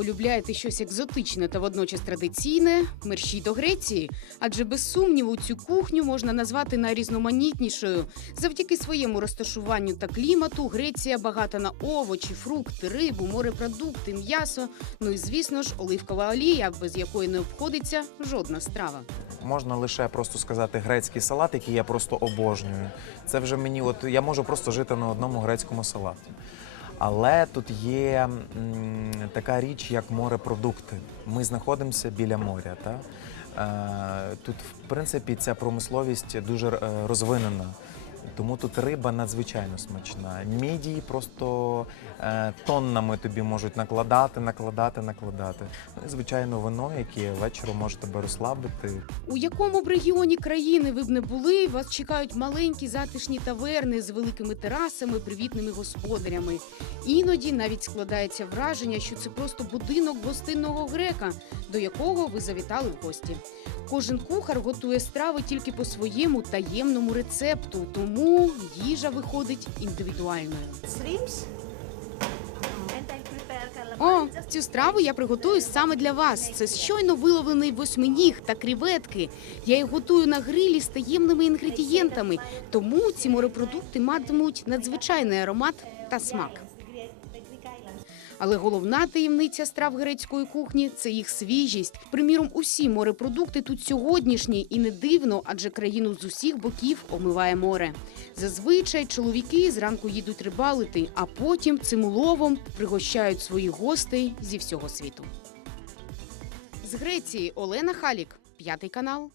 Полюбляєте щось екзотичне та водночас традиційне? Мерщій до Греції. Адже без сумніву цю кухню можна назвати найрізноманітнішою. Завдяки своєму розташуванню та клімату Греція багата на овочі, фрукти, рибу, морепродукти, м'ясо. Ну і звісно ж, оливкова олія, без якої не обходиться жодна страва. Можна лише просто сказати грецький салат, який я просто обожнюю. Це вже мені, от я можу просто жити на одному грецькому салаті. Але тут є м, така річ, як морепродукти. Ми знаходимося біля моря. Та? Е, тут, в принципі, ця промисловість дуже е, розвинена. Тому тут риба надзвичайно смачна. Мідії просто е, тоннами тобі можуть накладати, накладати, накладати. Ну і звичайно, вино, яке вечором може тебе розслабити. У якому б регіоні країни ви б не були, вас чекають маленькі затишні таверни з великими терасами, привітними господарями. Іноді навіть складається враження, що це просто будинок гостинного грека, до якого ви завітали в гості. Кожен кухар готує страви тільки по своєму таємному рецепту, тому їжа виходить індивідуальною. О, цю страву я приготую саме для вас. Це щойно виловлений восьминіг та кріветки. Я їх готую на грилі з таємними інгредієнтами, тому ці морепродукти матимуть надзвичайний аромат та смак. Але головна таємниця страв грецької кухні це їх свіжість. Приміром, усі морепродукти тут сьогоднішні, і не дивно, адже країну з усіх боків омиває море. Зазвичай чоловіки зранку їдуть рибалити, а потім цим уловом пригощають своїх гостей зі всього світу. З Греції Олена Халік, п'ятий канал.